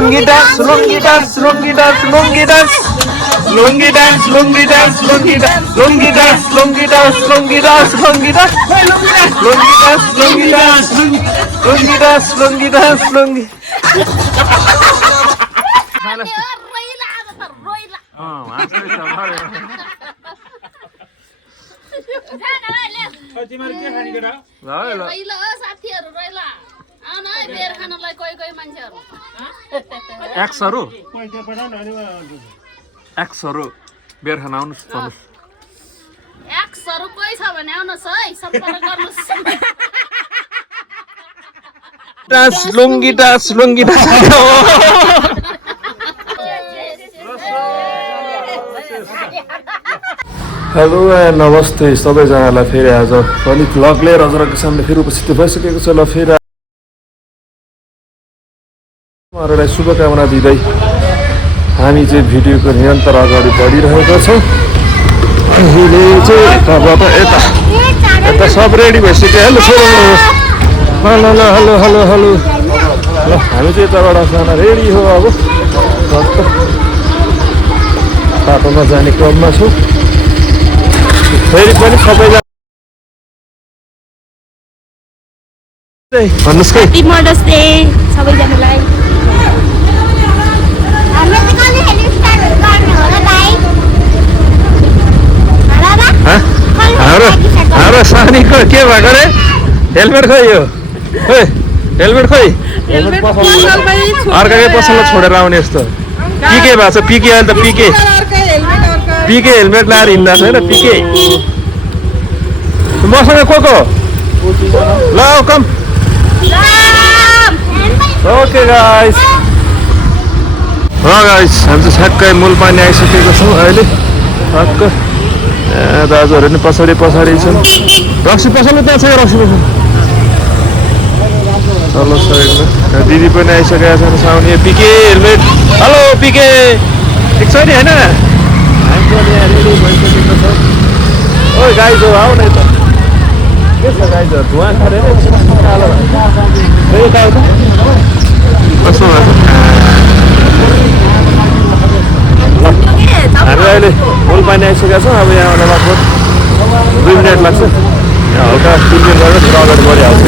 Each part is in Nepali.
lungi dance, lungi dance, lungi dance, lungi dance, lungi dance, lungi dance, lungi dance, lungi dance, lungi dance, lungi dance, lungi dance, lungi dance, lungi dance, lungi dance, lungi dance, lungi. एक्सहरू बेर खान आउनुहोस् एक्सहरू कोही छ भने आउनुहोस् है सम्पर्क गर्नुहोस् dance lungi dance lungi dance hello and नमस्ते सबैजनालाई फेरि आज पनि भ्लगले हजुरहरूको सामने फेरि उपस्थित भइसकेको छ ल फेरि उहाँहरूलाई शुभकामना दिँदै हामी चाहिँ भिडियोको निरन्तर अगाडि बढिरहेको छौँ अहिले चाहिँ यताबाट यता सब रेडी भइसक्यो हेलो ल ल हेलो हेलो हेलो ल हामी चाहिँ यताबाट जान रेडी हो अब बाटोमा जाने क्रममा छौँ फेरि पनि सबैजना भन्नुहोस् है सबैजनालाई हाम्रो सानीको के भएको रे हेलमेट खोइ यो खोइ हेलमेट खोइ अर्काकै पसलमा छोडेर आउने यस्तो पिके भएको छ पिके अहिले त पिके हेलमेट लगाएर हिँड्दा छैन पिके मसँग को ल कम ओके गाइस हामी चाहिँ ठ्याक्कै मूलपानी आइसकेको छौँ अहिले ठक्क दाजुहरू नि पछाडि छन् रक्सी पसल त्यहाँ छ रक्सी पसल तल्लो साइडमा दिदी पनि आइसकेका छन् साउनी पिके हेलमेट हेलो पिके ठिक छ नि होइन हामी पनि यहाँ रेडी भइसकेको छ ओ गाइज आऊ न त के छ गाइज धुवा खाएर कस्तो हामी अहिले मूलपानी आइसकेका छौँ अब यहाँबाट लगभग 2 मिनट लाग्छ यहाँ हल्का फिल्म गरेर अगाडि बढिहाल्छ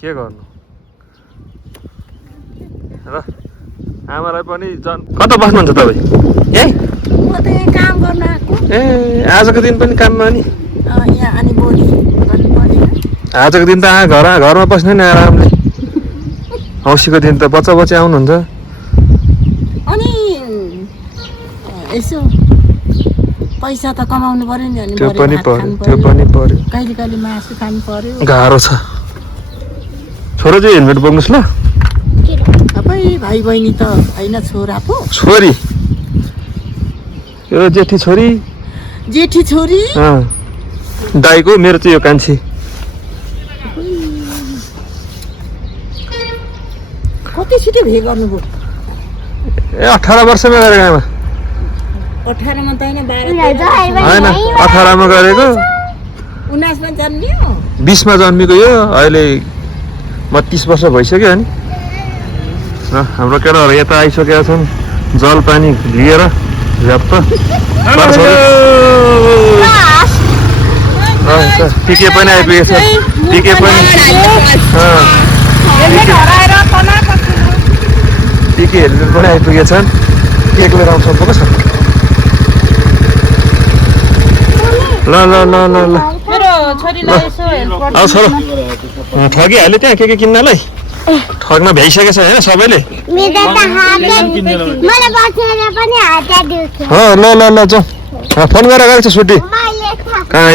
के गर्नु र आमालाई पनि कता बस्नुहुन्छ तपाईँ ए आजको दिन पनि काममा नि आजको दिन त घरमा बस्नु नि आरामले औँसीको दिन त बच्चा आउनुहुन्छ यसो पैसा त कमाउनु पर्यो नि अनि त्यो पनि पर्यो कहिले कहिले मासु खानु पर्यो गाह्रो छ छोरो चाहिँ हेलमेट बोक्नुहोस् ल तपाईँ भाइ बहिनी त होइन छोरा पो छोरी यो जेठी छोरी दाइको मेरो चाहिँ यो कान्छी कति छिटो भे गर्नुभयो ए 18 वर्षमा गरेको आमा 18 मा त हैन 12 हैन 18 मा गरेको 19 मा जन्मियो 20 मा जन्मेको यो अहिले 32 वर्ष भइसक्यो अनि हाम्रो केटाहरु यता आइसकेका छन् जल पानी लिएर झ्याप्प पिके पनि आइपुगेछ पिके पनि पिके हेलमेट पनि आइपुगेछन् केक लिएर आउँछ पो छ ल मेरो छोरीलाई यसो हेल्प आउ छोरो ठगिहाल्यो त्यहाँ के किन्नलाई ठग्न भ्याइसकेछ हैन सबैले ल जाउँ फोन गरेर गएको छ छुट्टी कहाँ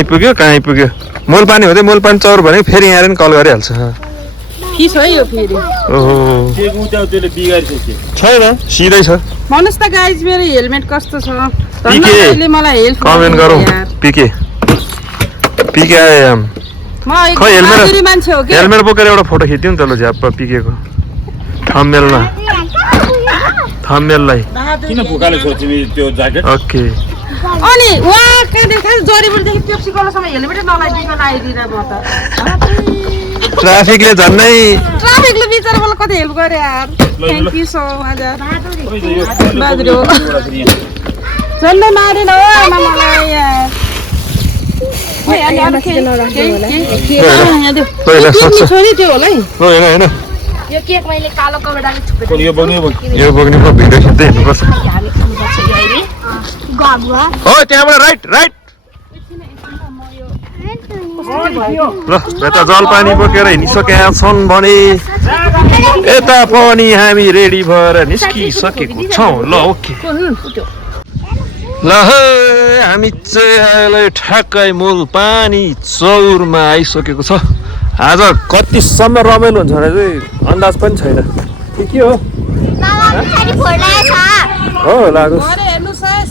आइपुग्यो मूलपानी हुँदै मूलपानी चौर भने फेरि यहाँ कल गरिहाल्छ फिस है यो फेरि ओहो छैन सिधै छ भन्नुस् त गाइज मेरो हेलमेट कस्तो छ धन्यवादले मलाई हेल्प कमेन्ट गरौँ पिके आएम म खै हेलमेट मान्छे हो के हेलमेट बोकेर एउटा फोटो खिच्दिउँ नि त ल झ्याप्प पिकेको थम्बनेललाई किन भुकाले छोड्छिमी त्यो ज्याकेट ओके अनि वहाँ कहाँ देखा जरीबुटी देखि पेप्सी कलरसम्म हेलमेट नलाइदिन म त ट्राफिकले झन्नै ट्राफिकले बिचारा मलाई कति हेल्प गर्यो यार thank you so much Bahadur हो झन्डै मारेन हो आमा मलाई यार पहिला सोध्छ छोरी त्यो होला है होइन यो केक मैले कालो कपडाले छोपेको यो बोक्ने यो बोक्ने म भिडियो खिच्दै हिँड्नुपर्छ गाबुवा हो त्यहाँबाट राइट राइट ल यता जलपानी बोकेर हिँडिसकेका छन् भने यता पनि हामी रेडी भएर निस्किसकेको छौँ ल ओके ल हामी चाहिँ अहिले ठ्याक्कै मूल पानी चौरमा आइसकेको छ आज कतिसम्म रमाइलो हुन्छ भने चाहिँ अन्दाज पनि छैन के हो हो लागोस्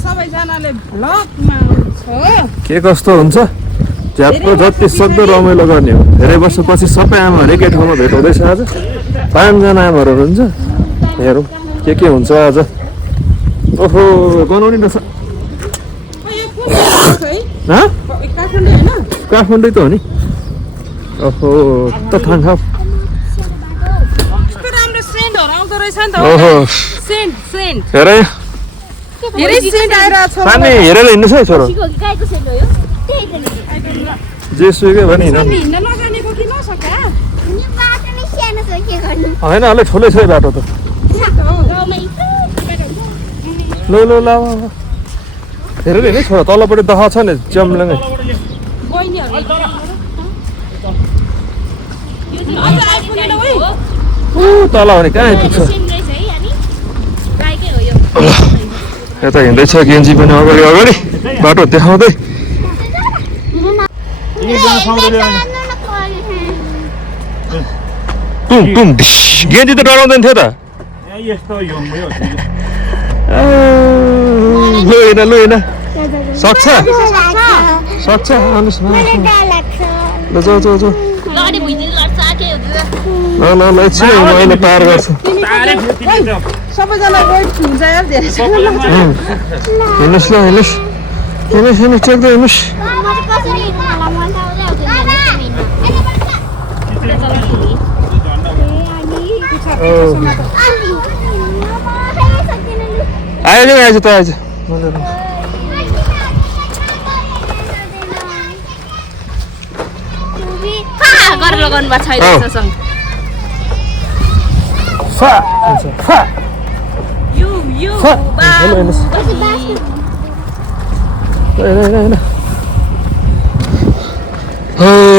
सबैजनाले भ्लगमा आउँछ के कस्तो हुन्छ ज्याप्पो जति सक्दो रमाइलो गर्ने हो धेरै वर्षपछि सबै आमाहरू एकै ठाउँमा भेट हुँदैछ आज 5 जना आमाहरू हुन्छ हेरौँ के हुन्छ आज ओहो बनाउने रहेछ काठमाडौँ त हो नि ओहो त थाहा ओहो हेर धेरै सेन्ट आइरहेको छ सानै हेरेर हिँड्नुहोस् है छोरो गाईको सेल हो यो जे सुकै भने हिँड हिँड्न नजानेको कि नसक्या होइन अलिक ठुलै छ बाटो त ल ल ल हेरेर हिँड्नै छोरा तलपट्टि दहा छ नि च्याम्लङै तल भने कहाँ आइपुग्छ यता हिँड्दैछ गेन्जी पनि अगाडि अगाडि बाटो देखाउँदै टुम टुम गेन्जी त डराउँदैन थियो त यस्तो यो लु हेन सक्छ सक्छ आउनुहोस् न ल जाऊ जाऊ जाऊ गाडी भुइँतिर लड्छ के हो ल ल ल एकछिन म अहिले पार गर्छु सबैजना वेट हुन्छ यार धेरै हिँड्नुहोस् ल हिँड्नुहोस् हिँड्नुहोस् हिँड्नुहोस् टेक्दै हिँड्नुहोस् आइज आइज त आइज गरेर लगाउनु भएको छैन सँग फा फा यु यु हो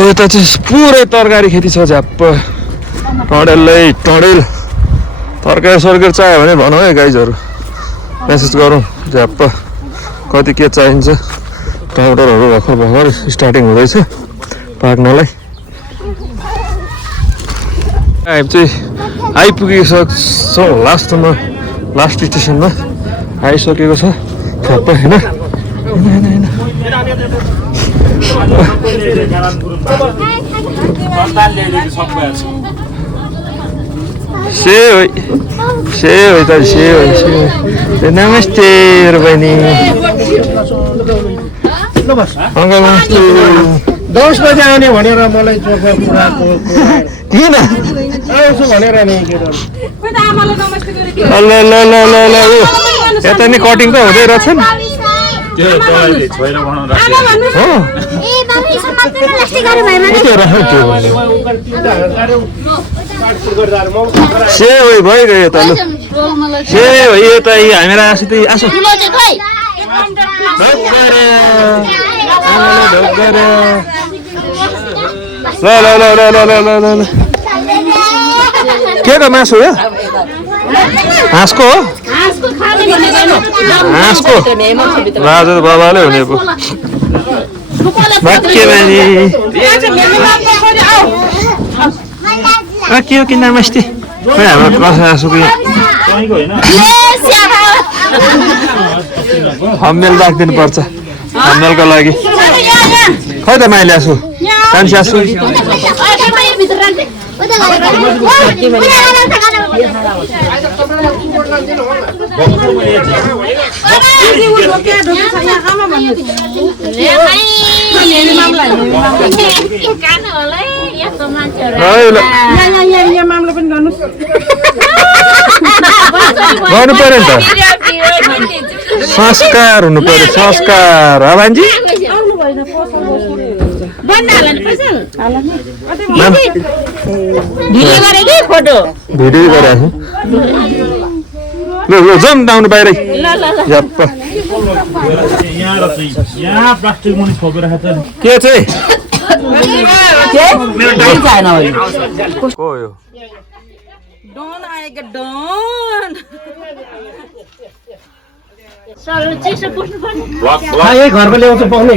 यता चाहिँ पुरै तरकारी खेती छ झ्याप्प टडेलै टडेल तरकारी सरकारी चाहियो भने भनौँ है गाइजहरू मेसेज गरौँ झ्याप्प कति के चाहिन्छ टमाटरहरू भर्खर भर्खर स्टार्टिङ हुँदैछ पाक्नलाई हामी चाहिँ आइपुगिसक्छौँ लास्टमा लास्ट स्टेसनमा आइसकेको छ झ्याप्प होइन सेव त सेव नमस्ते बहिनी अङ्कल नमस्ते 10 बजे आउने भनेर मलाई किन आउँछु भनेर नि ल ल ल ल ल यता नि कटिङ त हुँदै रहेछ नि त्यो तँलाई छोएर बनाउनु राख्यो हो सेव भइगयो त लु सेव यो त हामीलाई आसित आसो ल ल ल ल ल ल ल ल के को मासु हो हाँसको हो हाँसको राजा बाबाले हुने पो के बानी के हो कि नमस्ते खोइ हाम्रो कसा हाँसुको हम्मेल राखिदिनु पर्छ हम्मेलको लागि खै त माइले आसु कान्छी आसु यहाँ मामला पनि गर्नुहोस् गर्नु पर्यो नि त संस्कार हुनु पर्यो संस्कार हो भान्जी भिडियो गरेको ल जाउँ आउनु बाहिरै यप्प यहाँ प्लास्टिक मुनि छोपेर खान्छ के चाहिँ को यो डन आएको डन यही घरमा ल्याउँछ पाउने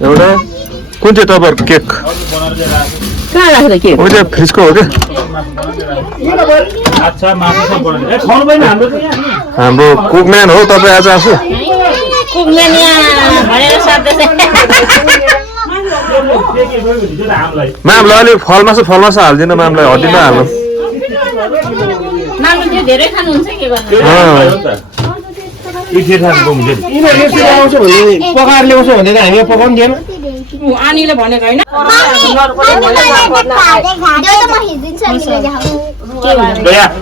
एउटा कुन चाहिँ तपाईँहरूको केक कहाँ राखेर के हो त्यो फ्रिजको हो क्या अच्छा मासु सब बनाउने ए खानु भएन हाम्रो त यहाँ हाम्रो कुकम्यान हो तपाईँ आज आफू हामीलाई म्यामलाई अलिक फलमासु हालिदिनु म्यामलाई हड्डी नहाल्नु धेरै खानुहुन्छ के गर्नु के खानु हुन्छ यिनीहरूले यसरी आउँछ भने पकाएर ल्याउँछ भने त हामीले पकाउनु दिएन आनीले भनेको होइन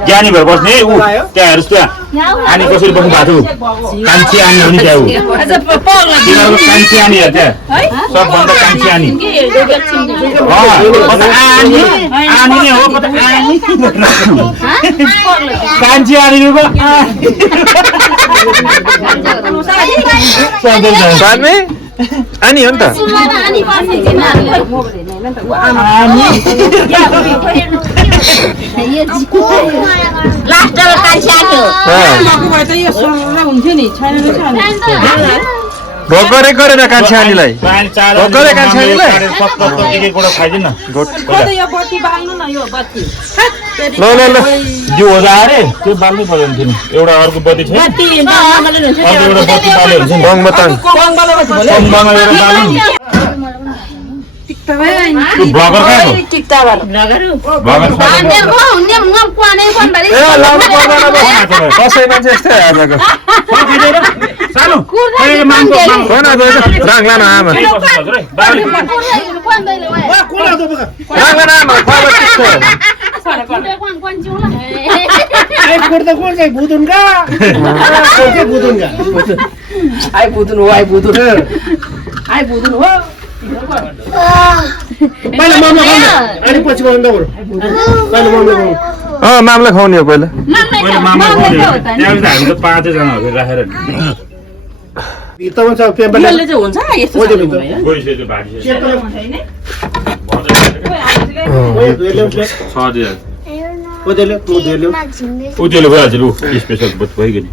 ज्ञानी भएर बस्ने ऊ त्यहाँ हेर्नुहोस् त्यहाँ आनी कसरी बस्नु भएको थियो कान्छी आनी हो नि त्यहाँ ऊ तिनीहरूको कान्छी आनी हो त्यहाँ सबभन्दा कान्छी आनी कता आनी आनी नै हो कता आनी कान्छी आनी बादमै अनि हो नि त हुन्थ्यो नि छैन ढोकरे गरेन कान्छी आनीलाई ढोकरे कान्छी आनीलाई खाइदिनु न यो बत्ती बाल्नु न यो बत्ती ल ल ल यो हो अरे त्यो बाल्नै पर्यो नि एउटा अर्को बत्ती छ अर्को एउटा बत्ती बाल्यो हुन्छ नि बङमताङ सम्बन्धमा एउटा बाल्नु ब्लगर कहाँ हो ब्लगर ए लाउनु पर्दैन कसै मान्छे यस्तै आजको सानो कोन राङ्ला न आमा राङ्ला न आमा खबर त्यस्तो मामला खुवाउने हो पहिला मामा त्यहाँ हामी त 5 जना हो राखेर भित्तामा छ पेपर यसले चाहिँ हुन्छ यस्तो गइसक्यो भागी उज्यालो भइहाल्छ लु स्पेसल भइगयो नि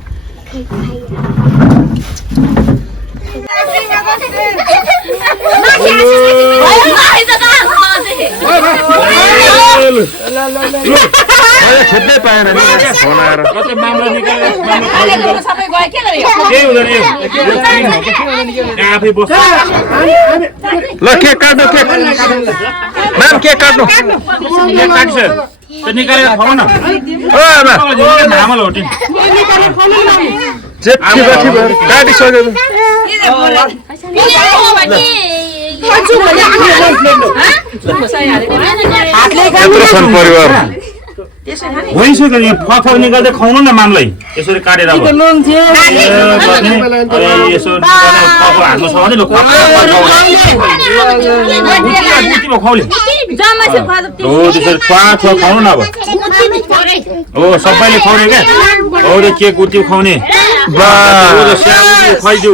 छेड्दै पाएन नि फोन आएर कतै मामला निकालेर केही हुँदैन आफै बस्छ ल केक काट्नु केक म्याम केक काट्नु काटिस त निकालेर खाऊ न ओ आमा हामल हो टिन जेठी बेठी भयो काटिसक्यो यत्रो छन् परिवार भइसक्यो नि फफर निकाल्दै खुवाउनु न मामलाई यसरी काटेर अब यसो फफर हाल्नु छ भने खुवाउले हो त्यसरी छुवा खुवाउनु न अब हो सबैले खुवाउने क्या हो र के कुर्ती खुवाउने खुवाइदिउ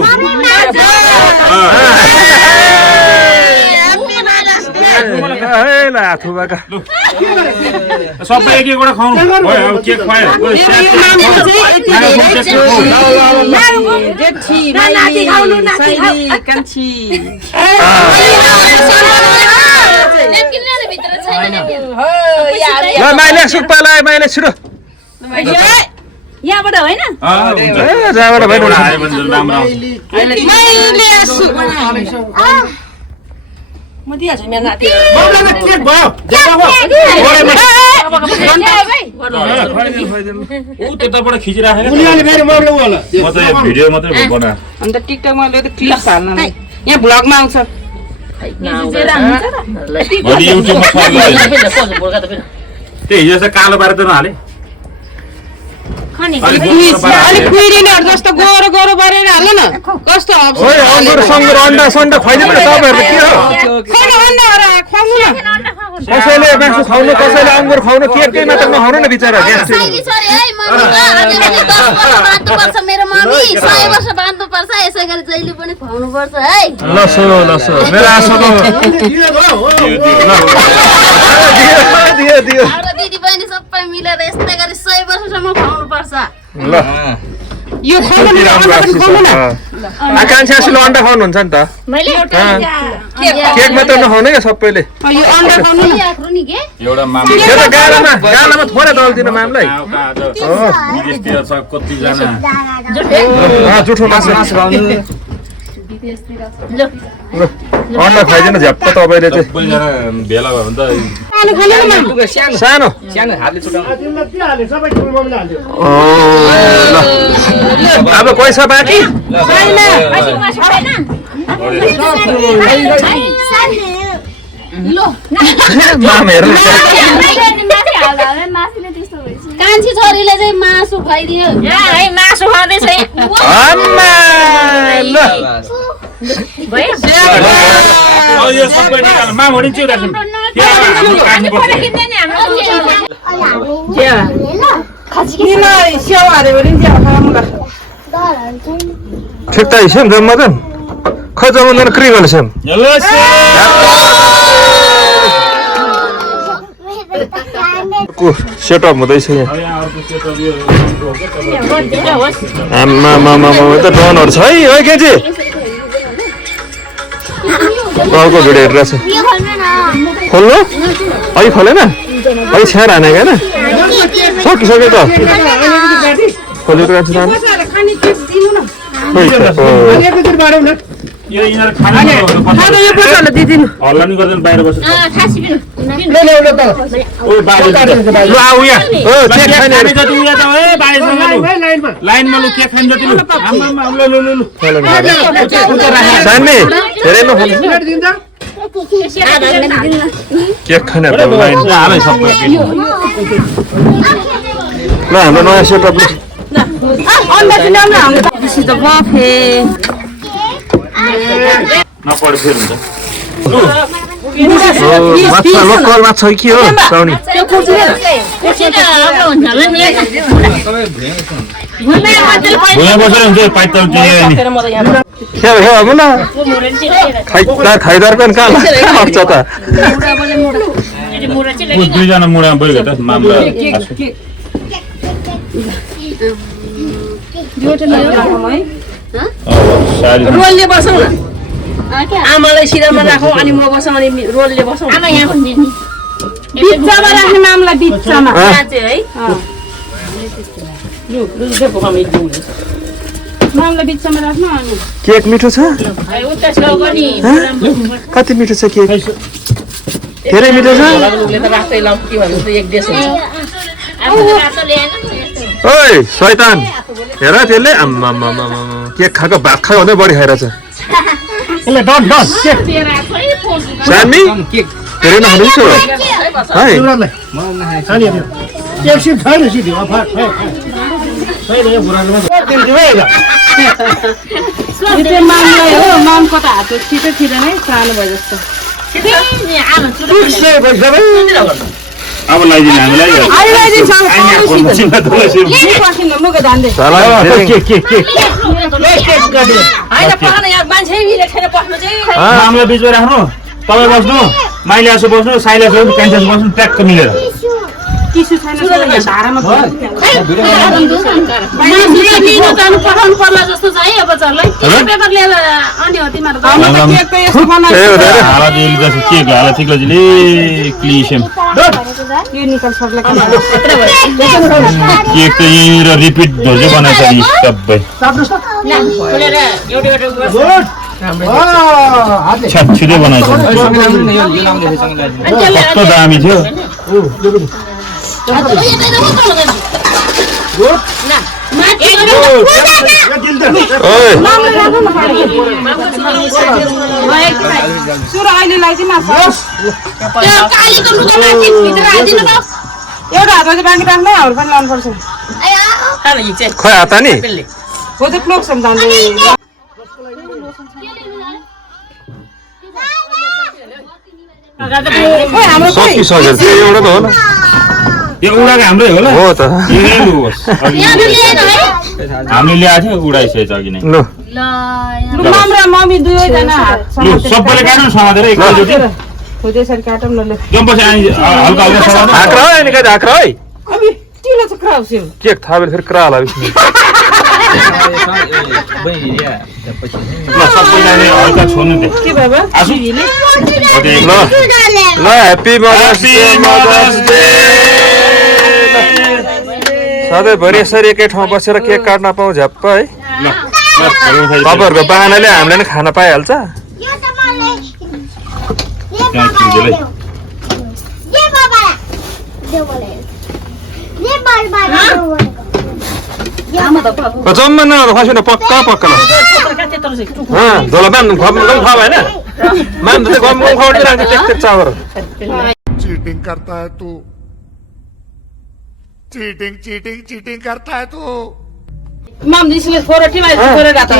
सबै एक एकवटा खुवाउनु भयो अब के खुवायो माइले सुक्पालाई माइले छिटो यहाँबाट होइन जहाँबाट भयो आयो भने राम्रो आउँछ म दिइहाल्छु मेरो नाति केक भयो ऊ त्यताबाट खिचिराखेको उनीहरूले फेरि मर्नु होला म त यो भिडियो मात्रै बना अन्त टिकटकमा ल्याएर क्लिप हाल्न यहाँ भ्लगमा आउँछ भोलि युट्युबमा त्यही हिजो चाहिँ कालो पारेर त नहाले अलिक कुहिरिनेहरू जस्तो गोरो गोरो गरेर हाल्नु न कस्तो ओइ अङ्गुर सङ्गुर अन्डा सन्डा खुवाइदिनु न तपाईँहरूले के हो कसैले मासु खुवाउनु कसैले अङ्गुर खुवाउनु केकै मात्र नखाउनु न बिचरा मेरो मम्मी 100 वर्ष बाँध्नुपर्छ यसै गरी जहिले पनि खुवाउनुपर्छ है लसो मेरो आशाको दियो हाम्रो दिदी बहिनी सबै मिलेर यस्तै गरी 100 वर्षसम्म खुवाउनुपर्छ ल यो आकांक्षा आशीले अन्डा खाउनुहुन्छ नि त केक मात्र नखाउने क्या सबैले यो अन्डा खाउनु न एउटा त्यो त गालामा थोरै दल्दिनु मामलाई विदेशतिर छ कतिजना जुठो मासु अन्डा खाइदिनु झ्याप्प तपाईँले चाहिँ सबैजना भेला भयो भने त सानो अब पैसा बाँकी कान्छी छोरीले चाहिँ मासु खुवाइदियो मासु खाँदैछ यो सबै निकाल्नु मा भनिन्छ स्याउ हाल्यो भने ठिक त हिस्यो नि मदन खै जमाउँदैन क्रिगल सेम सेटअप हुँदैछ यहाँ आमा त टनहरू छ है केजी टाउको भिडियो हेरिरहेछ खोल्नु अहिले खोलेन अहिले छ्याएर हानेको होइन सकिसक्यो त खोलेको रहेछ यो यिनीहरू खाना हल्ला नि गर्दैन बाहिर बस्छ लाइनमा लु केक खाने जति केक खाने ल हाम्रो नयाँ सेटअप नपढ फेरि हुन्छ माछा लोकल माछा के हो पाउने भुइँ बसेर हुन्छ पाइतल खाइदार पनि कहाँ लाग्छ त दुईजना मुढामा बोकेको त मामला रोलले बसौँ न आमालाई सिरामा राखौँ अनि म बसौँ अनि रोलले बसौँ बिचमा राख्ने मामला बिचमा मामला बिचमा राख्नु अनि केक मिठो छ कति मिठो छ केक धेरै मिठो छ ओइ शैतान हेर त्यसले केक खाएको भात खायो भने बढी खाइरहेछ सानी धेरै नखानु मामलाई हो मामको त हात छिटो छिटो नै सानो भयो जस्तो अब लगाइदिनु हामीलाई मामला बिचमा राख्नु तपाईँ बस्नु माइले आसु बस्नु साइले आसु क्यान्सर बस्नु ट्र्याक्क मिलेर पठाउनु पर्ला जस्तो छ है अब चल्लै पेपर लिएर अनि हो तिमीहरू केक त यहीँनिर रिपिट धोर्जो बनाएछ नि सबै छिटो बनाएको कस्तो दामी थियो सुरु अहिलेलाई चाहिँ मासु एउटा हातमा चाहिँ बाँकी राख्नु हरू पनि लानुपर्छ खै आता नि हो त्यो प्लोक्सम्म जान्छ हाम्रो सकिसक्यो त्यो एउटा त हो न यो उडाको हाम्रै हो ल हो त हामीले ल्याएको थियो उडाइसकेछ अघि नै ल माम र मम्मी दुवैजना हात लु सबैले काट्नु समातेर एकैचोटि हो त्यसरी काटौँ न ल जम्पछि हल्का हल्का समातेर आक्रा है नि कहिले आक्रा है अब तिमीलाई चाहिँ क्राउस्यो के थाहा बेला फेरि क्रा होला ल सबैजनाले हल्का छोड्नु दे के भयो बा? आसु ल ल ह्याप्पी मदर्स डे सधैँभरि यसरी एकै ठाउँ बसेर केक काट्न पाउँ झ्याप्प है तपाईँहरूको बाहनाले हामीले नि खान पाइहाल्छ जम्मा न खसिन पक्का पक्का झोला माम खा भएन माम त गम गम खाउँदै राख्छ टेक चावर चीटिंग करता है तू चीटिंग चीटिंग चीटिंग करता है तू माम दिसले फोरटी मा फोरे रात हो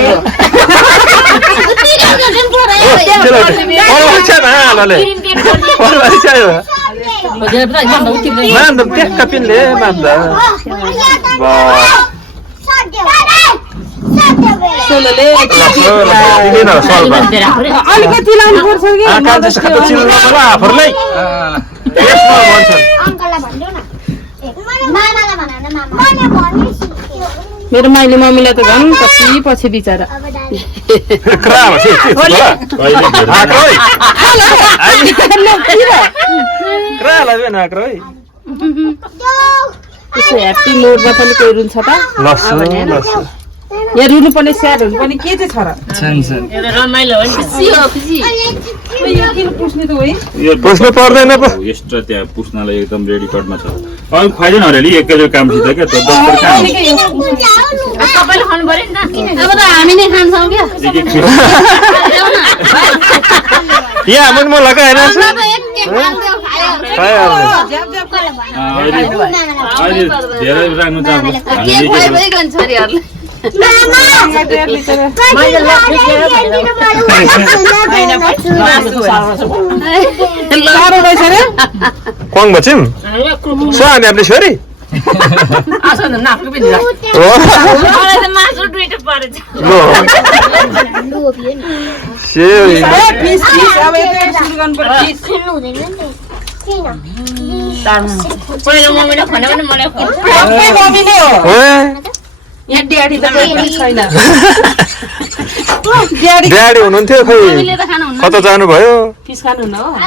माम त टेक्का पिनले माम त सोलले अलिकति लाउनु पर्छ मेरो माइली मम्मीलाई त झन् कति पछि बिचारा ह्याप्पी मोडमा पनि कोही रुन्छ त यहाँ रुनु पर्ने स्याडहरू पनि के चाहिँ छ र यो किन पुस्ने त होइ पुस्नु पर्दैन पो एक्स्ट्रा त्यहाँ पुस्नलाई एकदम रेडी कटमा छ अनि खुवाइदिनु अरे एकैचोटि कामसित क्या त्यो डक्टर कहाँ सबैले खानु पर्यो नि त अब त हामी नै खान्छौँ क्या यहाँ पनि म लगाएन अहिले धेरै राख्नु चाहन्छ छोरीहरूले कङ बचिम सुहानी आफ्नो छोरी ड्याडी हुनुहुन्थ्यो खै कता जानुभयो फिस खानु न हो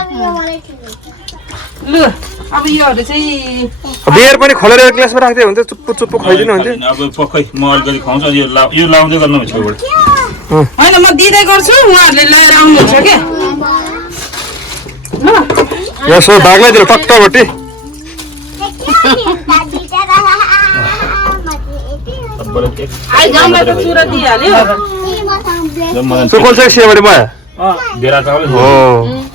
लु अब योहरू चाहिँ बियर पनि खोलेर एक ग्लासमा राख्दै हुन्थ्यो चुप्पु चुप्पु खुवाइदिनु हुन्थ्यो अब पक्कै म अलिकति खुवाउँछु यो लाउँदै गर्नु छेउबाट होइन म दिँदै गर्छु उहाँहरूले लिएर आउनुहुन्छ क्या यसो भागलाई दिनु टक्कबटी चुरा दिइहाल्यो सुकल चाहिँ सेवारी भयो बेरा चाउल हो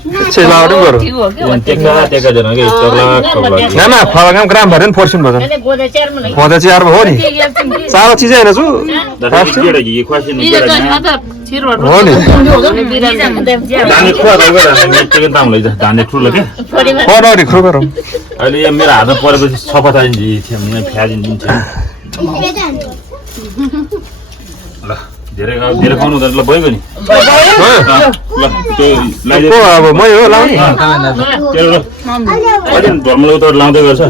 एकछिन लाउनु गरौँ टेका जन के ना फलाकाम ग्राम भएर नि फोर्सिन भन्छ खोजा चियारमा हो नि सारा चिज होइन छु हो नि धाने ठुलो क्या पढाउने खुर गरौँ अहिले यो मेरो हातमा परेपछि सफा थियो फ्याजिन्छ ल धेरै खाउनु हुँदैन ल भइगयो नि को अब मै हो लाउने धर्मले उता लाउँदै गर्छ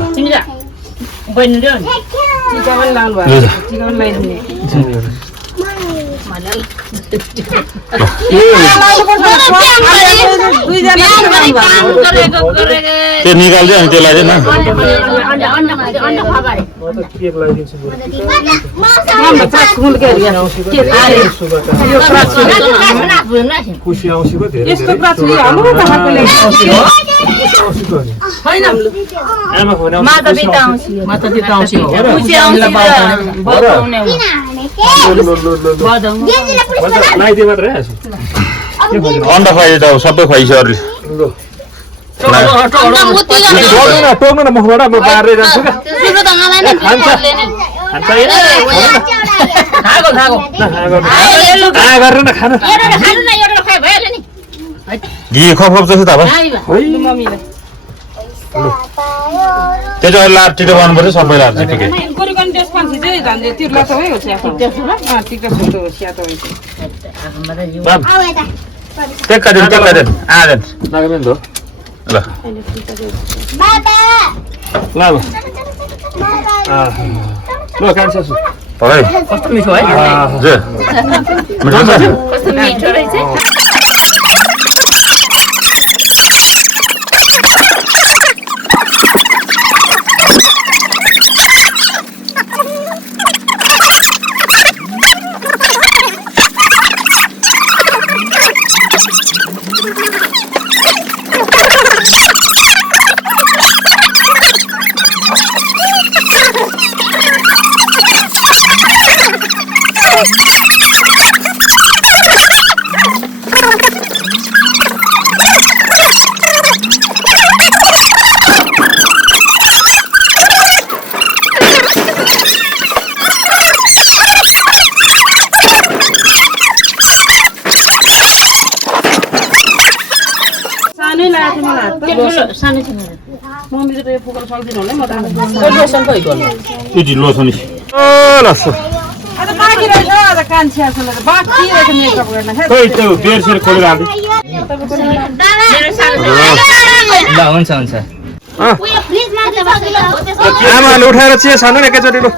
चिकन लाउनु भयो चिकन ल्याइदिने त्यो निकाल्दै अनि त्यसलाई चाहिँ खुसी आउँछ पो धेरै यस्तो प्राचुरी हाल्नु न हातले हैन आमा खुवाउने माता पिता आउँछ खुसी आउँछ बधाउने लाइदिए मात्रै आछु अन्डा खुवाइदियो त सबै खुवाइसक्यो टोक्नु न मुखबाट म बाह्रै जान्छु क्या गरेर न खानु घि खप जस्तो त अब त्यो चाहिँ लाट टिटो गर्नुपर्छ सबै लाट ठिकै कोरिकन ड्रेस पाउँछ चाहिँ झन्डै तिर्ला त होइ होछ आफ्नो टिकट फोटो होछ या त हुन्छ टेक्का दिन आजन लाग्दैन त ल ल ल कान्छ सु है कस्तो मिठो है जे मिठो छ कस्तो मिठो रहेछ सानो छ मम्मीले त यो पुग्न सक्दिन होला म त लोसन पो गर्नु यो ढिलो छ नि लस्सो आज बाँकी रहेछ आज कान्छी आछले त बाँकी रहेछ मेकअप गर्न हे खोइ त्यो बेर सेर खोलेर आउँदै ल हुन्छ हुन्छ आमाले उठाएर चिया खानु न एकैचोटि लु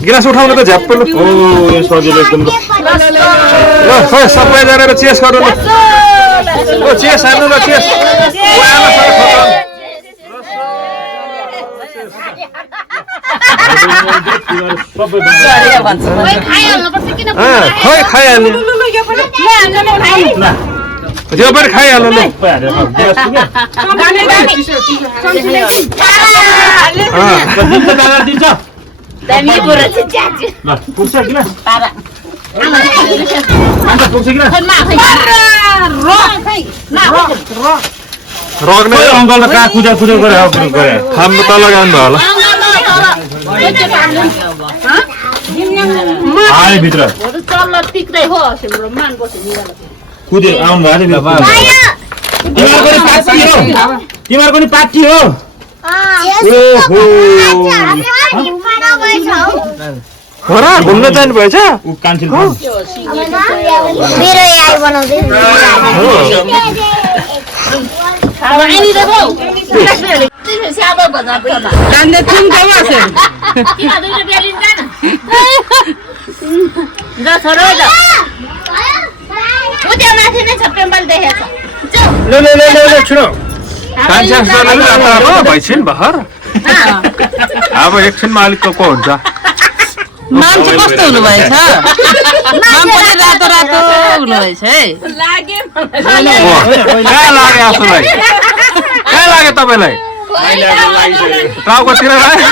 गिलास उठाउनु त झ्याप्प लु ओ यो सजिलो एकदम ल खोइ सबैजना चियस गर्नु ल ओ चियस हान्नु ल चियस खोइ खाइहाल्ने त्यो पनि खाइहाल्नु ल दामी कुरा छ च्याची पुग्छ किन रग नै अङ्कल त कहाँ खुजा गरे खानु त लगाउनु भयो होला आए भित्र चल्ल टिक्दै हो सिम्रो मान बस्यो निगाले कुदे आउनु भएको तिमीहरूको नि पार्टी हो हो र घुम्न जानु भएछ ऊ कान्छिल मेरो यार बनाउँदै आइनी रे भौ स्याबा बजार पे जान्ने थिम गाउँ आसे किन दुईले बेलिन जान जा छोरो जा उद्या माथि नै छ पेम्बल देखेछ ले छिटो कान्छा सरले रातो भइछिन् भर अब एकछिनमा अलिक को हुन्छ मान्छे कस्तो हुनुभएछ नाम पनि रातो रातो हुनुभएछ है लागे कहाँ लाग्यो आफूलाई कहाँ लाग्यो तपाईँलाई टाउकोतिर लाग्यो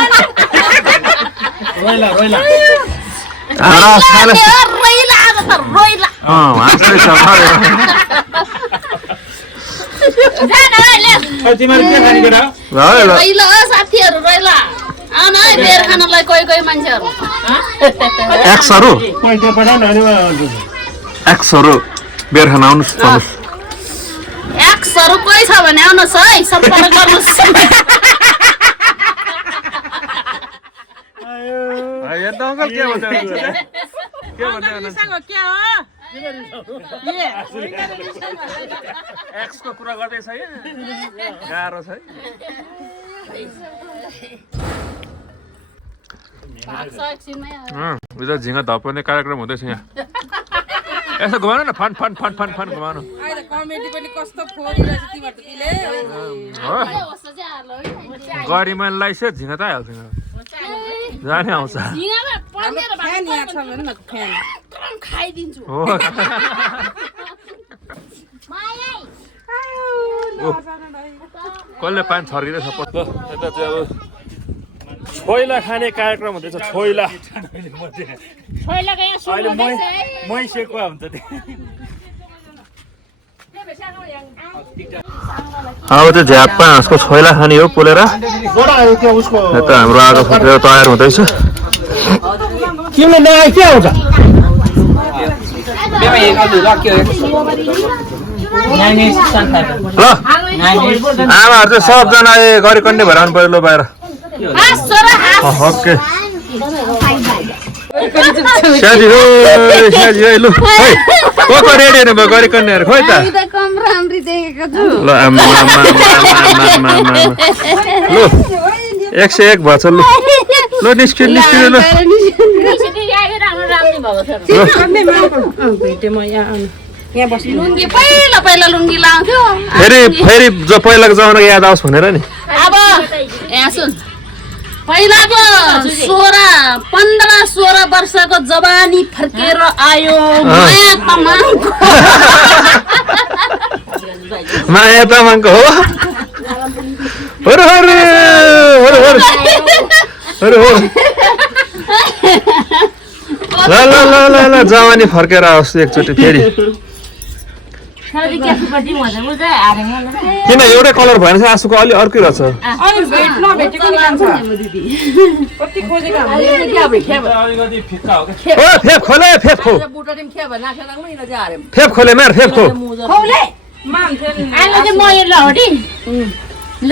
रोइला आज त रोइला तिमीहरू के खाने केटा रोइला साथीहरु रोइला आउन है बेर खानलाई कोही कोही मान्छेहरु एक्सहरू पैसा पठाउन एक्सहरू बेर खान आउनुहोस् भन्नुहोस् एक्सहरु कोही छ भने आउनुहोस् है सम्पर्क गर्नुहोस् एक्सको कुरा गर्दैछ गाह्रो छ झिङ्गा धपाउने कार्यक्रम हुँदैछ यहाँ यसो घुमाउनु न fun fun fun fun fun घुमाउनु कमेडी पनि कस्तो फोरिरहेछ तिमीहरुले गरिमानलाई चाहिँ झिङ्गा त हाल्छ जाने आउँछ झिँगामा पन्केर फ्यान यहाँ छ भने न फ्यान खाइदिन्छु हो कसले पानी छर्किँदैछ ल यता चाहिँ अब छोइला खाने कार्यक्रम हुँदैछ छोइला छोइलाको यहाँ सुरु हुँदैछ है मैसेको हुन्छ अब चाहिँ झ्याप्पा हाँसको छोइला खाने हो पोलेर यता हाम्रो आगो फुटेर तयार हुँदैछ तिमीले नआए के आउँछ ल आमाहरू चाहिँ सबजना गरिकन्ने भएर आउनु पर्यो ल बाहिर ओके साजी हो साजी है लु है को रेडी हुनु भयो गरिकन्नेहरू खोइ त कम राम्री देखेको छु ल लु 101 भएछ लु ल निस्किनु निस्किनु ल लुङ्गी पहिला लुङ्गी लाउँथ्यो फेरि जो पहिलाको जमाना याद आओस् भनेर नि अब यहाँ सुन पहिलाको 15-16 वर्षको जवानी फर्केर आयो माया तामाङको माया तामाङको हो ल जवानी फर्केर आओस् एकचोटि फेरि किन एउटै कलर भएन आँसुको अलि अर्कै रहेछ फेप खोले फेप खो फेप खोले मार फेप खो ल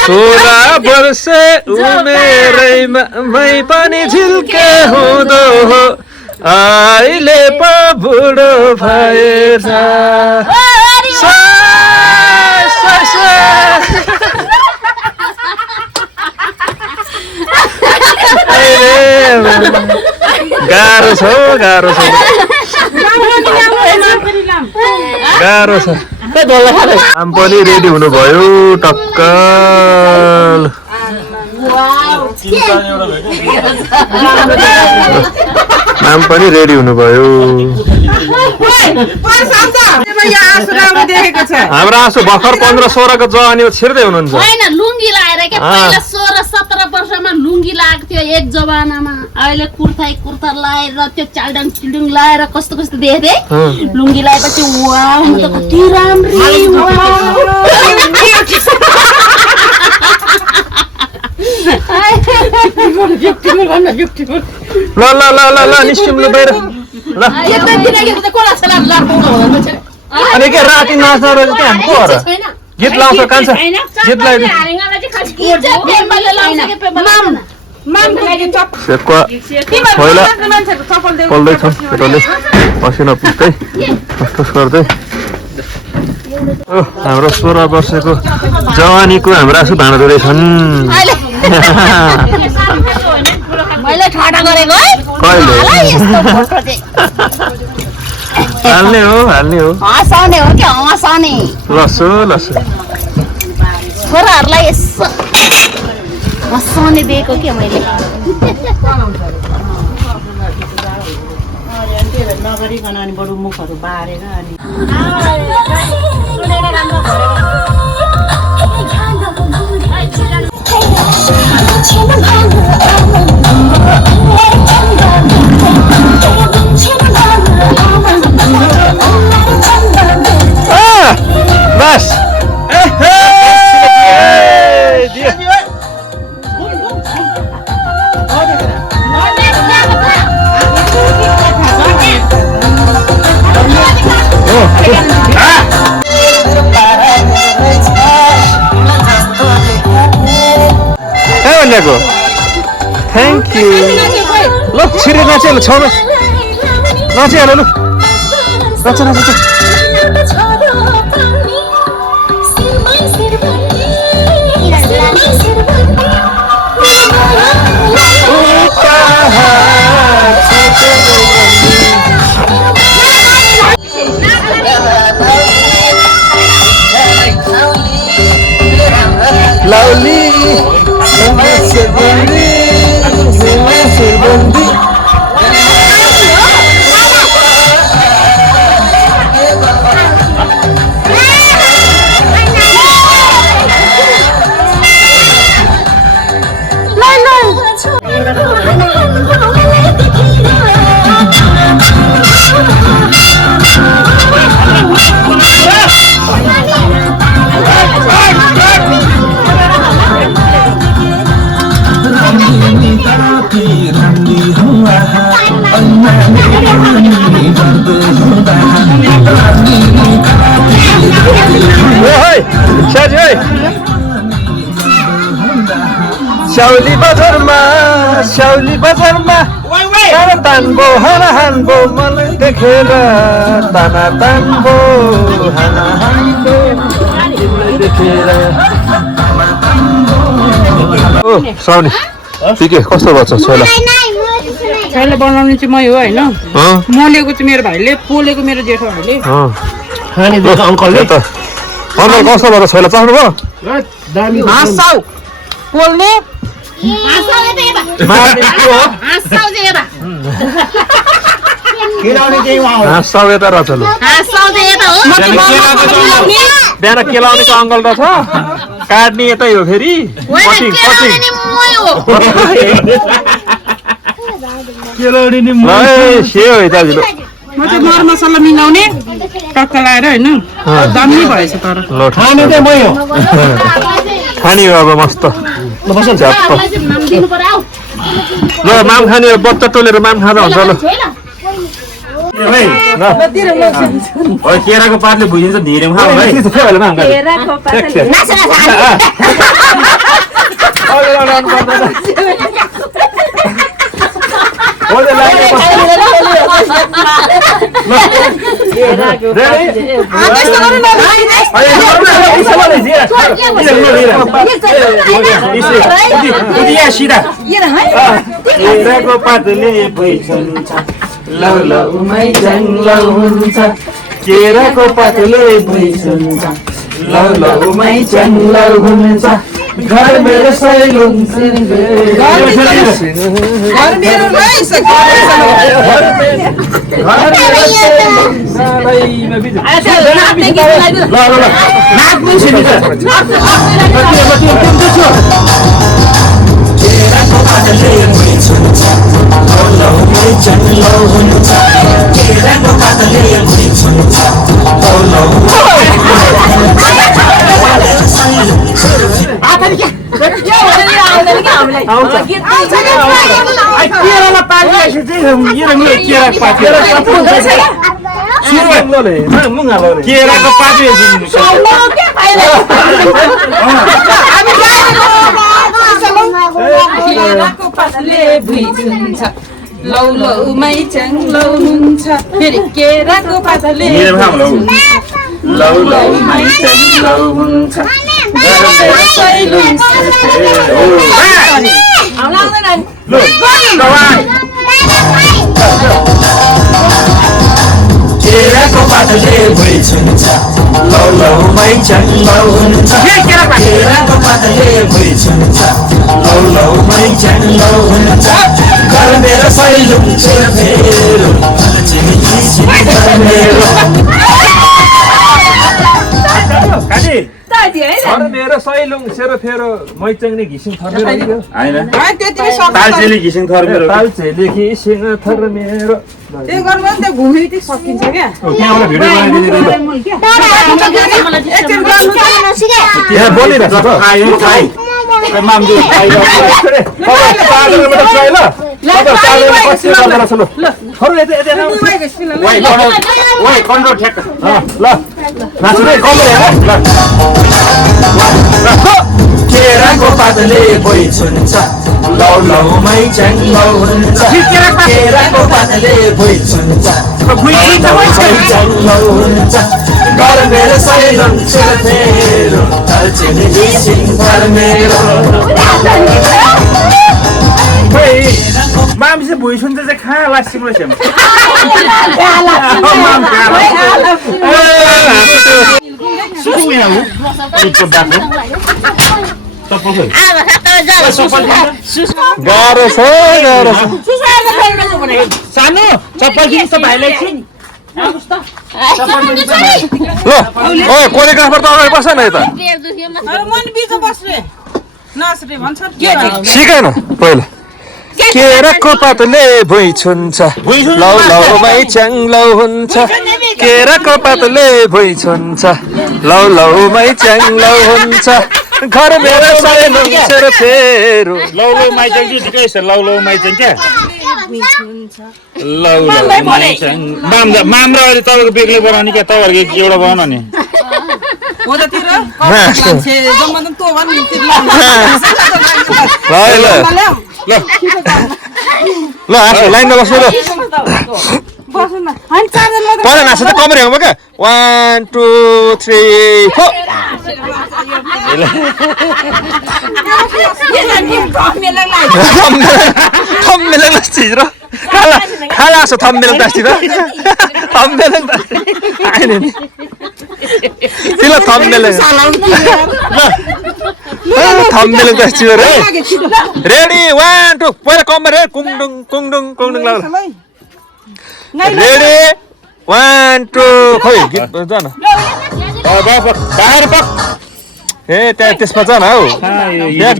16 वर्ष उमेरैमा मै पनि झिल्के हुँदो हो अहिले पो बुढो भएछ गाह्रो छ गाह्रो छ गाह्रो छ आम पनि रेडी हुनुभयो टक्कल आम पनि रेडी हुनुभयो हाम्रो आँसु भर्खर 15-16 को जवानीमा छिर्दै हुनुहुन्छ होइन लुङ्गी लाएर के पहिला 16-17 वर्षमा लुङ्गी लाग्थ्यो एक जमानामा अहिले कुर्ता लाएर त्यो चाल्डङ चिल्डङ लाएर कस्तो कस्तो देख्थे लुङ्गी लाएपछि वाउ म त कति राम्री ल निस्किनु बाहिर ल अनि के राति नाच्न रहेछ के हाम्रो हो र गीत लाउँछ कान्छ गीत लाइदिनु छोइला पल्दैछ केटोले पसिना पुस्दै ठुस गर्दै हाम्रो 16 वर्षको जवानीको हाम्रो आँसु भाँडा धुँदैछन् मैले ठटा गरेको है कहिले हाल्ने हो हँसाउने हो कि हँसाउने लसो लसो छोराहरूलाई यसो हँसाउने दिएको के मैले नगरिकन अनि बरु मुखहरू बारेर अनि बस भनेको थ्याङ्क यू ल छिरे नाचे ल छाउनु नाचिहाल लु नाच नाच लाउली Shauli bazarma Tana tanbo hana hanbo Malai dekhera Tana tanbo hana hanbo Malai dekhera Oh, Shauli ठिकै कस्तो भएको छ छोला छैन बनाउने चाहिँ मै हो होइन मोलेको चाहिँ मेरो भाइले पोलेको मेरो जेठो भाइले अङ्कलले त अङ्कल कस्तो भयो छोला चाख्नु भयो हाँसाउ पोल्ने हाँसाउ यता रहेछ लु बिहान केलाउनेको अङ्कल रहेछ काट्ने यतै हो फेरि सेव है दाजु म चाहिँ मर मसला मिलाउने टक्क लाएर होइन दामी भएछ तर खाने चाहिँ मै हो खाने हो अब मस्त झ्याप्प ल माम खाने बच्चा टोलेर माम खाँदा हुन्छ ल केराको पातले भुजिन्छ धेरै खाऊ है केराको पातले भुइन्छ लौ लौ मै जङ्गल हुन्छ केराको पातले भुइन्छ लौ लौ मै जङ्गल हुन्छ घर मेरो सैलुङ केराको पातले भुइन्छ लौ लौ मै चङ्लौ हुन्छ फेरि केराको पातले लौ लौ मै जङ्गल हुन्छ केराको पातले भुइन्छ लौ लौ मै जङ्गल हुन्छ केराको पातले भुइन्छ लौ लौ मै जङ्गल हुन्छ घर मेरो सैलुङ मेरो मेरो सैलुङ सेरो फेरो मैचङ्ने घिसिङ थर्मेरो होइन तालचेली घिसिङ थर्मेरो तालचेली घिसिङ थर्मेरो त्यो गर्नु त घुम्नु चाहिँ सकिन्छ क्या त्यहाँबाट भिडियो बनाइदिनु यहाँ बोलिरहेछ त मामदु कन्ट्रोल ठ्याक्क ल नाच्नु है केराको पातले भुइन्छ लौ लौ मै जङ्गल हुन्छ केराको पातले भुइन्छ जङ्गल हुन्छ घर मेरो सैलुङ मेरो तालचेली घिसिङ मेरो माम चाहिँ भुइँ सुन्छ चाहिँ खा लास्टिङ रहेछ चप्पल खोइ। गाह्रो छ गाह्रो छ सानो चप्पल किन्छु त भाइलाई एकछिन। ल ओए कोरियोग्राफर त अगाडि बस न यता अरे मन बिजो बस्रे नाच्रे भन्छ के सिकाएन पहिला केराको पातले भुइँ छुन्छ लौ लौमै च्याङ्लौ हुन्छ केराको पातले भुइँ छुन्छ लौ लौमै च्याङ्लौ हुन्छ घर मेरो सानो सेर फेरो लौ माइचङ कि ठिकै छ लौ माइचङ क्या लौ माइचङ माम र अहिले तपाईँको बेग्लै बनाउने क्या तपाईँहरूको एउटा बनाउनु नि ओदातिर मान्छे जम्मा त तो भन्नु ल ल ल आफू लाइनमा बस्नु ल बस्नु न अनि चारजना मात्र पहिला नाच्छ त कमरे हो क्या 1 2 3 4 थम्मेलङ लास्टिज र खाला आसो थम्मेलङ लास्टिज र थम्मेलङ आएन नि तिला थम्मेलङ थम्मेलङ लास्टिज रे रेडी 1 2 पहिला कमरे कुङडुङ कुङडुङ कुङडुङ लाउ रेडी 1 2 खोइ गीत जान बाहिर पक ए त्यहाँ त्यसमा जान हौ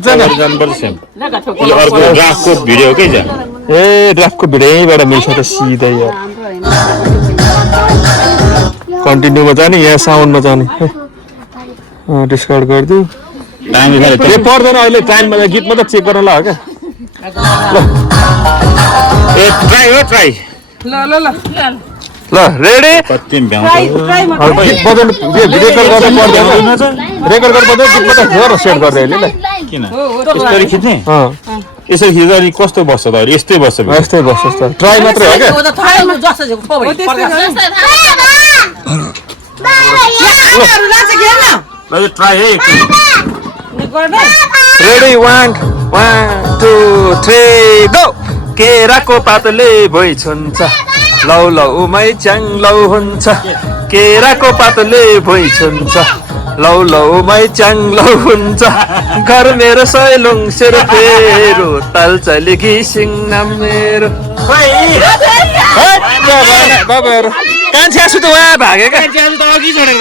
जानुपर्छ अर्को ड्राफ्टको भिडियो के जा ए ड्राफ्टको भिडियो यहीँबाट मिल्छ त सिधै यार कन्टिन्यूमा जाने यहाँ साउन्डमा जाने डिस्कार्ड गरिदिउँ ए पर्दैन अहिले टाइममा गीत मात्रै चेक गर्न ल क्या ए ट्राई हो ट्राई ल ल ल ल रेडी कति भ्याउँछ गीत बजाउनु रेकर्ड गर्नु पर्दैन रेकर्ड गर्नु पर्दैन गीत मात्रै हेर सेट गर्दै अहिले ल किन यसरी खिच्ने यसरी खिच्दा अनि कस्तो बस्छ त अहिले यस्तै बस्छ यस्तै बस यस्तो ट्राई मात्रै हो क्या ल ट्राई है रेडी 1 2 3 गो केराको पातले भुइँ छुन्छ लौ लौमै च्याङ्लौ हुन्छ केराको पातले भुइँ छुन्छ लौ लौमै च्याङ्लौ हुन्छ घर मेरो सैलुङ सेर फेरो ताल चली घिसिङ नाम मेरो बाबाहरू कान्छे आसु त उहाँ भागे क्या अघि छोडेर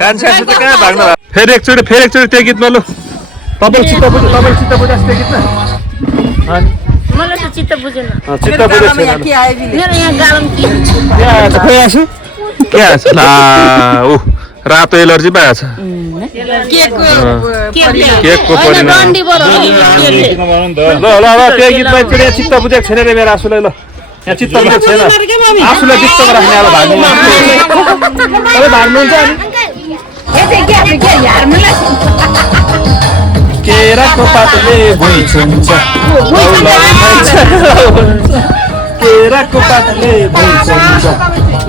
कान्छे आसु त कहाँ भाग्नु भयो फेरि एकचोटि त्यो गीतमा लु तपाईँले चित्त बुझ्यो त्यो गीतमा मलाई त चित्त बुझेन चित्त बुझेको छैन मेरो यहाँ गाउँ के खोइ आसु के आछ ला ऊ रातो एलर्जी पाएको छ केकको परिणाम डन्डी बरो ल ल ल त्यो गीतमा एकचोटि यहाँ चित्त बुझेको छैन रे मेरो आसुलाई ल यहाँ चित्त बुझेको छैन आसुलाई चित्तमा राख्ने अब भाग्नु तपाईँ भाग्नुहुन्छ अनि केराको पातले भुइँ छुन्छ केराको पातले भुइँ छुन्छ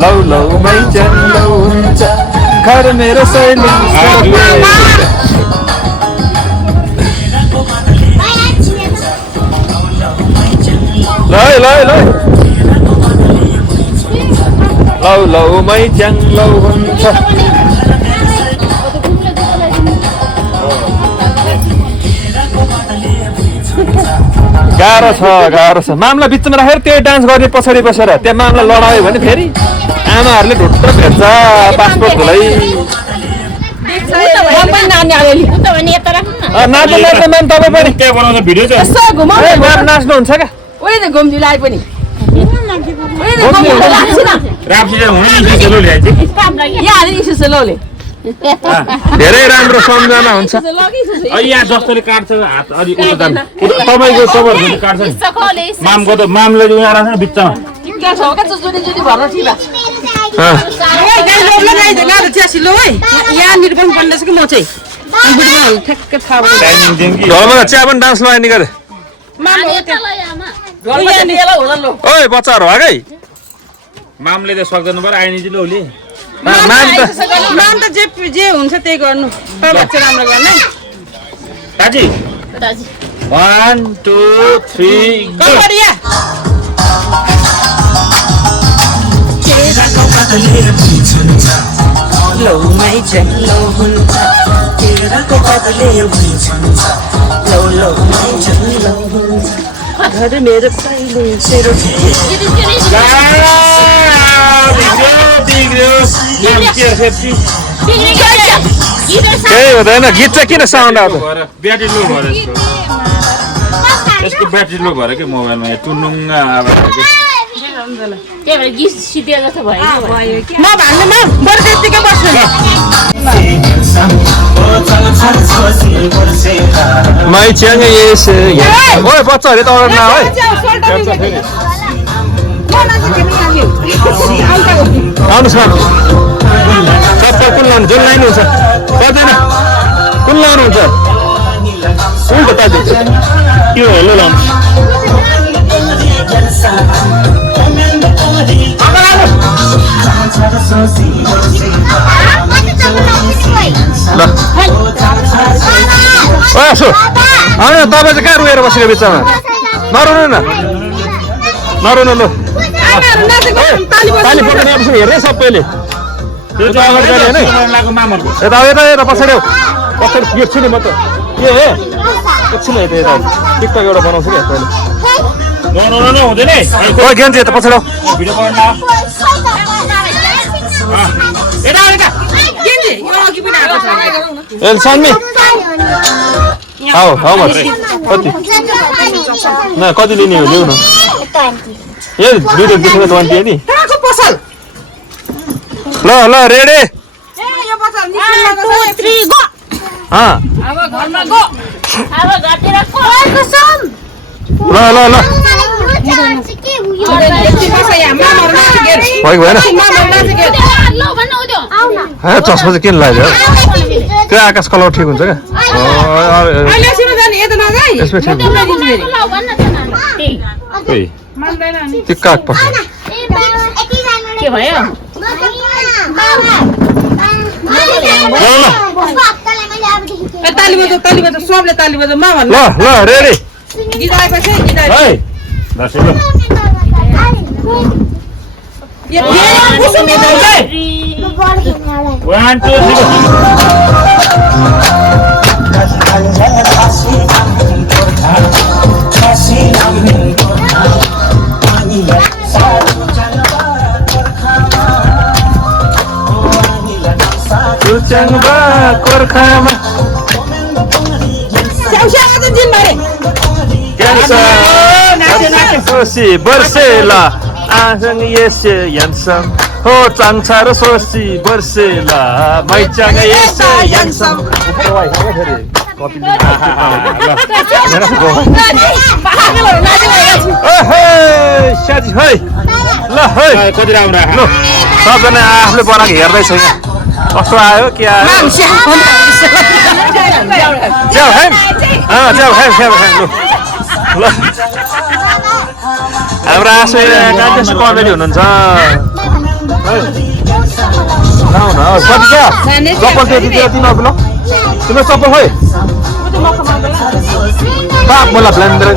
लौ लौमै च्याङ्लौ हुन्छ घर मेरो सैलुङ ल लौ लौमै च्याङ्लौ हुन्छ गाह्रो छ मामला बिचमा राखेर त्यो डान्स गर्ने पछाडि बसेर त्यहाँ मामला लडायो भने फेरि आमाहरूले ढुट्ट भेट्छ पासपोर्ट धुलै नाच्नु म्याम तपाईँ पनि के बनाउँछ भिडियो चाहिँ म्याम नाच्नुहुन्छ क्या राप्सी चाहिँ हुनु नि सेलो ल्याएछ धेरै राम्रो सम्झना हुन्छ यहाँ जस्तोले काट्छ हात अलि उता जानु तपाईँको तपाईँहरू काट्छ नि मामको त मामले यहाँ राख्छ बिचमा घरमा चिया पनि डान्स लगानी गरे ओइ बच्चाहरू आएकै मामले त सक्दैन पऱ्यो आइनी चाहिँ लोले नाम त जे हुन्छ त्यही गर्नु बच्चा राम्रो गर्ने दाजी 1 2 3 गो केराको पातले भुइँ छुन्छ लौमै झल्लो हुन्छ तेराको बदले भन्छन् लौमै झल्लो हुन्छ घर मेरो कहिले सेरो केही हुँदैन गीत चाहिँ किन साउन्ड आउँछ ब्याट्री लो भएर यसको ब्याट्री लो भएर के मोबाइलमा टुनुङ्ग आवाज त्यही भएर गीत सिद्धियो जस्तो भयो कि म भन्नुमा बरु त्यतिकै बस्नु माइ च्याङ यस ओए बच्चाहरु त अगाडि न है आउनुहोस् न चप्पल कुन लानु जुन लाइनुहुन्छ पर्दैन कुन लानुहुन्छ उल्टो ताजु त्यो हेलो लाउनु ल ओए असो आउनु तपाईँ चाहिँ कहाँ रोएर बसेको बिचमा नरुनु न नरुनु ल ताली पक्रेर आएपछि हेर्ने सबैले त्यो त अगाडि जाने हैन यता यता पछाडि पछाडि हेर्छु नि म त के हे एकछिन यता यता टिकटक एउटा बनाउँछु क्या पहिले नो हुँदैन है ओए ज्ञान चाहिँ यता पछाडि भिडियो बनाउन यता यता ए सान्मी आऊ आऊ मत कति न कति लिने हो ल्याउ न ए भिडियो देखेर 20 हो नि ल ल रेडी अब घरमा गो अब घरतिर कसम ल ल ल भएन चस्मा चाहिँ किन लाग्यो त्यो आकाश कलर ठिक हुन्छ क्या यसमा ठिक त्यो काग पर्छ के भयो ताली बजाऊ सबले ताली बजाऊ मा भन्नु ल ल रेडी गीत आएपछि गीत आएपछि है दसै ल यो कुसुम यता आउँछ 1 2 चुचङबा कोर्खामा स्याउस्याउ त दिन भरे सोसी बर्सेला आजङ यस यान्सम हो चाङछा र सोसी बर्सेला मैचाङ यस यान्सम साजी है ल है कति राम्रो ल सबजना आफूले बनाएको हेर्दैछ यहाँ कस्तो आयो के आयो च्याउ खाइम च्याउ खाइम ल ल हाम्रो आशय गान्धेश कमेडी हुनुहुन्छ कति छ चप्पल त्यो दिएर तिमीहरूको ल तिम्रो चप्पल खै पाप मलाई ब्लेन्डर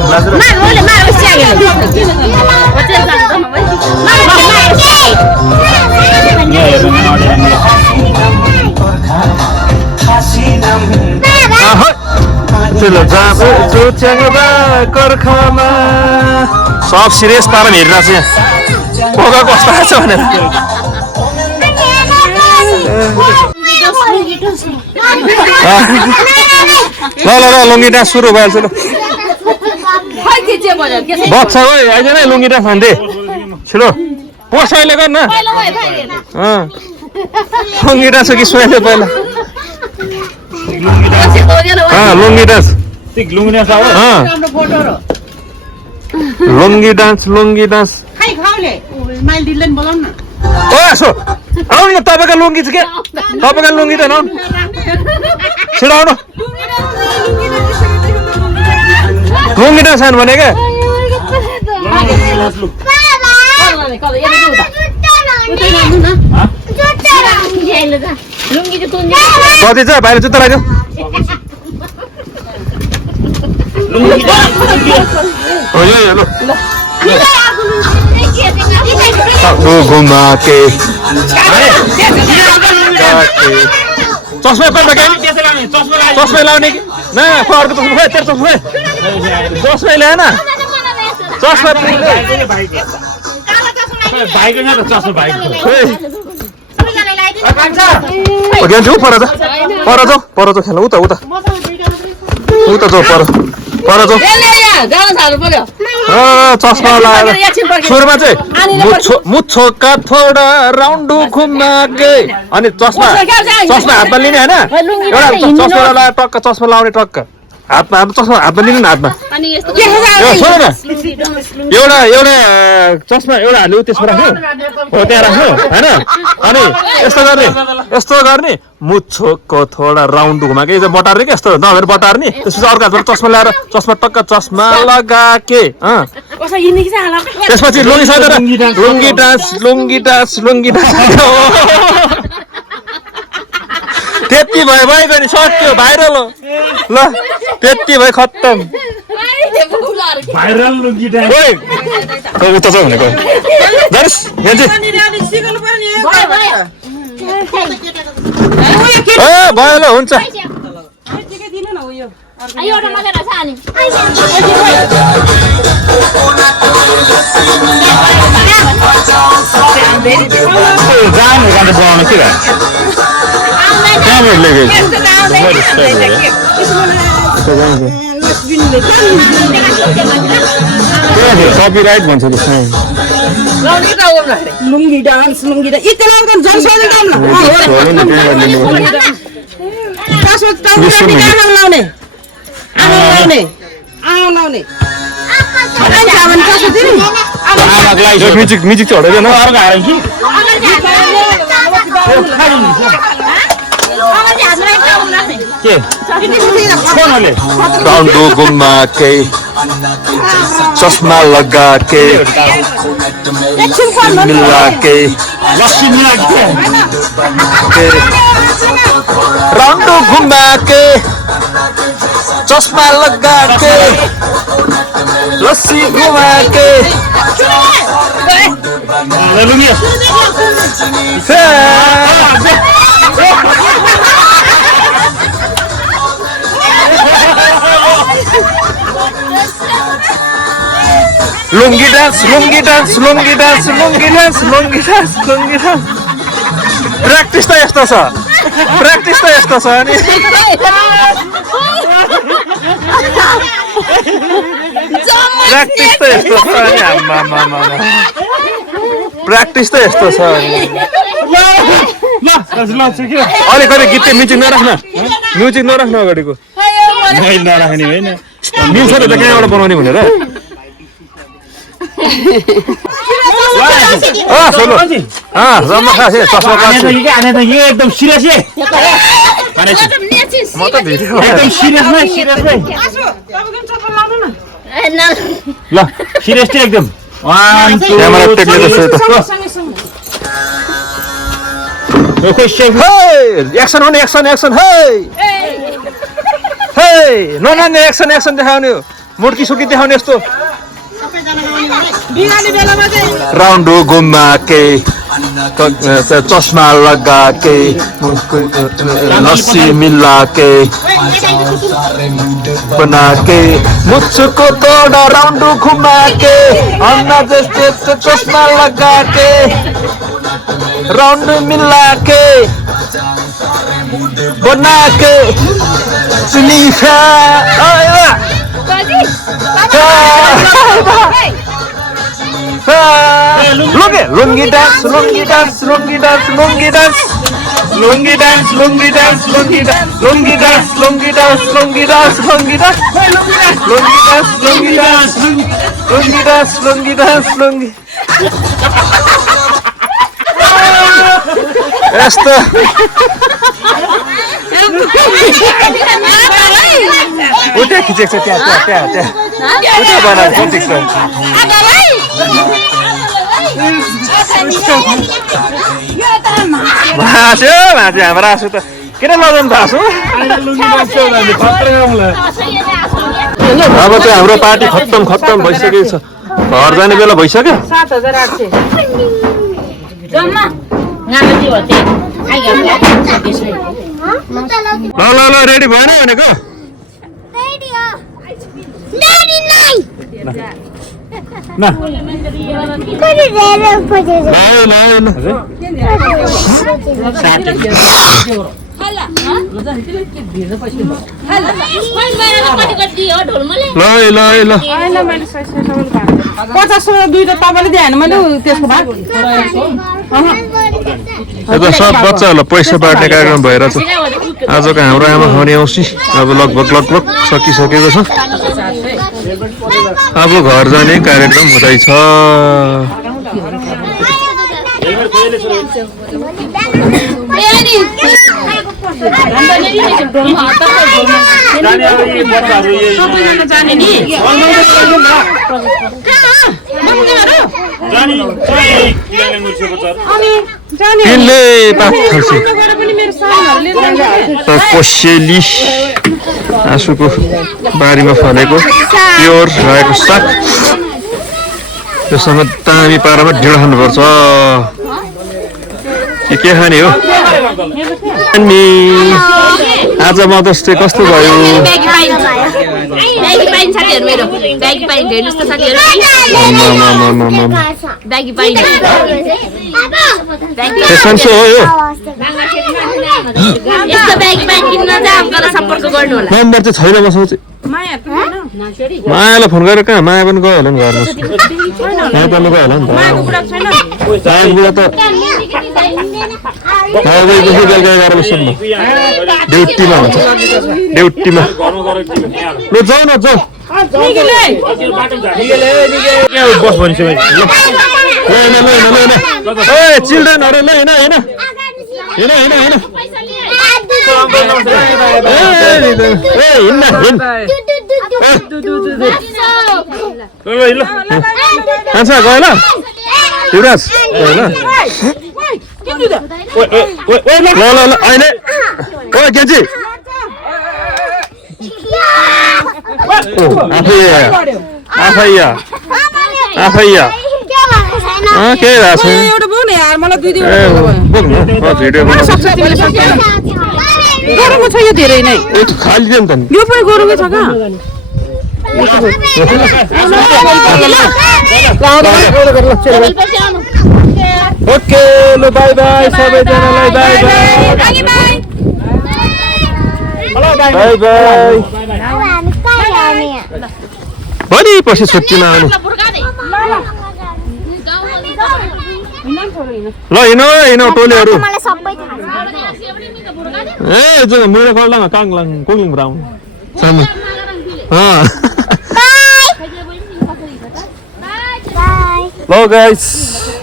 कर्खामा सब सिरियस पारेर हेरिरहेको छ यहाँ पोका कस्तो आएछ भनेर ल ल ल लुङ्गी डान्स सुरु भइहाल्छ ल बच्छ है आइज नै लुङ्गी डान्स हान्थे छिलो पोस्ट अहिले गर्न लुङ्गी डान्स हो कि सुहाइले पहिला लुङ्गी डान्स लुङ्गी डान्स ओ यसो आउनु न तपाईँको लुङ्गी चाहिँ के तपाईँको लुङ्गी त नआउनु छिटो आउनु लुङ्गी डान्स हानु भने क्या कति छ बाहिर जुत्ता लगाइदेऊ घुमा के के चस्मा पर्दा के त्यसै लाउने चस्मा लायो चस्मा लाउने कि न अर्को चस्मा खोइ तेरो चस्मा चस्मै ल्याएन चस्मा भाइको न त चस्मा भाइको ज्ञान्छु पर जाऊ खेल उता जाऊ पर जाऊ चस्मा लगाएर सुरुमा चाहिँ मुच्छोका थोडा राउन्ड घुमाके अनि चस्मा हातमा लिने होइन एउटा चस्मा लगाएर टक्क चस्मा लाउने टक्क हातमा चस्मा हातमा लिनु न हातमा एउटा चस्मा एउटा हाल्यो त्यसमा राख्नु हो त्यहाँ राख्नु होइन अनि यस्तो गर्ने मुच्छोको थोडा राउन्ड घुमाके यो बटार्ने कि यस्तो नभएर बटार्ने त्यसपछि अर्को हातमा चस्मा ल्याएर चस्मा टक्क चस्मा लगाके त्यसपछि लुङ्गी सकेर लुङ्गी डान्स त्यति भयो भइगयो नि सक्यो भाइरल हो ल त्यति भयो खत्तम भाइरल लुङ्गी डान्स उता चाहिँ भनेको भयो ल हुन्छ जानु बनाउनु के कपिराइट भन्छ लुङ्गी डान्स म्युजिक चाहिँ हटाइदिएन अर्को हाल्यो कि के कोनले राउन्डो घुमा के चस्मा लगा के मिला के लस्सी मिला राउन्डो घुमा के चस्मा लगा के लस्सी घुमा के लुङ्गी लुङ्गी डान्स प्र्याक्टिस त यस्तो छ अनि प्र्याक्टिस त यस्तो छ अलिकति गीत म्युजिक नराख्न अगाडिको नराख्ने होइन मिल्छ त कहाँबाट बनाउने भनेर एकदम सिरियस म त भिडियो एकदम सिरियस ल सिरियस एकदम 1 2 क्यामेरा टेक्ने जस्तो एक्सन हुने एक्सन ननान्ने एक्सन देखाउने हो मुड्की सुकी देखाउने यस्तो राउन्डो घुमा के चस्मा लगा के लस्सी मिला के बना के मुझको थोड़ा राउंडो घुमा के अन्ना जैसे चस्मा लगा के राउंड मिला के बना के लुङ्गी डान्स यस्तो उता खिचेको छ त्यहाँ उता बनाएको ठिक छ भाँच्यो हाम्रो आँसु त किन लजाउनु भाँसु अब चाहिँ हाम्रो पार्टी खत्तम भइसकेको छ घर जाने बेला भइसक्यो 7,800 ल ल ल रेडी भएन भनेको ल ल ल 50 दुईटा तपाईँले दिएन मैले त्यसको भाग यता सब बच्चाहरूलाई पैसा बाँड्ने कार्यक्रम भइरहेछ आजको हाम्रो आमा खाउने औँसी अब लगभग सकिसकेको छ अब घर जाने कार्यक्रम हुँदैछ तिनले कोसेली आँसुको बारीमा फलेको प्योर रहेको साग त्योसँग दामी पारामा ढिँडो खानुपर्छ के खाने हो अनि आज मदर्स डे कस्तो भयो नम्बर चाहिँ छैन मसँग चाहिँ मायालाई फोन गरेर कहाँ माया पनि गयो होला नि घरमा माया पनि गयो होला नि त बुढा त बेलुका 11 बजीसम्म ड्युटीमा हुन्छ ड्युटीमा ल जाऊ न जाऊ चिल्ड्रेनहरू ल कान्छा गयो ल युवराज गयो ल ल अहिले ओ केजी आफै के भएको छ एउटा बोल्नु यार मलाई दुई दिन बोल्नु भिडियो गरमको छ यो धेरै नै खाली दियो नि त यो पनि गरमकै छ कहाँ ओके ल बाई बाई सबैजनालाई बाई बाई बाई भोलि पछि छुट्टीमा आउनु ल हिँड टोलीहरू ए मेरो खोल्दामा काङलाङ कुङलिङ ब्राउन ल गाइस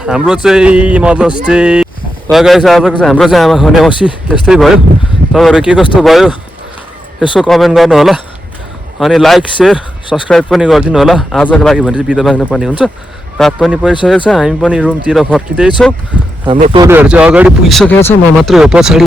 हाम्रो चाहिँ मदर्स डे ल गाइस आजको चाहिँ हाम्रो चाहिँ आमा खाने औँसी यस्तै भयो तपाईँहरू के कस्तो भयो यसो कमेन्ट गर्नु होला अनि लाइक सेयर सब्सक्राइब पनि गरिदिनु होला आजको लागि भने चाहिँ बिदा माग्नुपर्ने हुन्छ रात पनि परिसकेको छ हामी पनि रुमतिर फर्किँदैछौँ हाम्रो टोलीहरू चाहिँ अगाडि पुगिसकेको छ म मात्रै हो पछाडि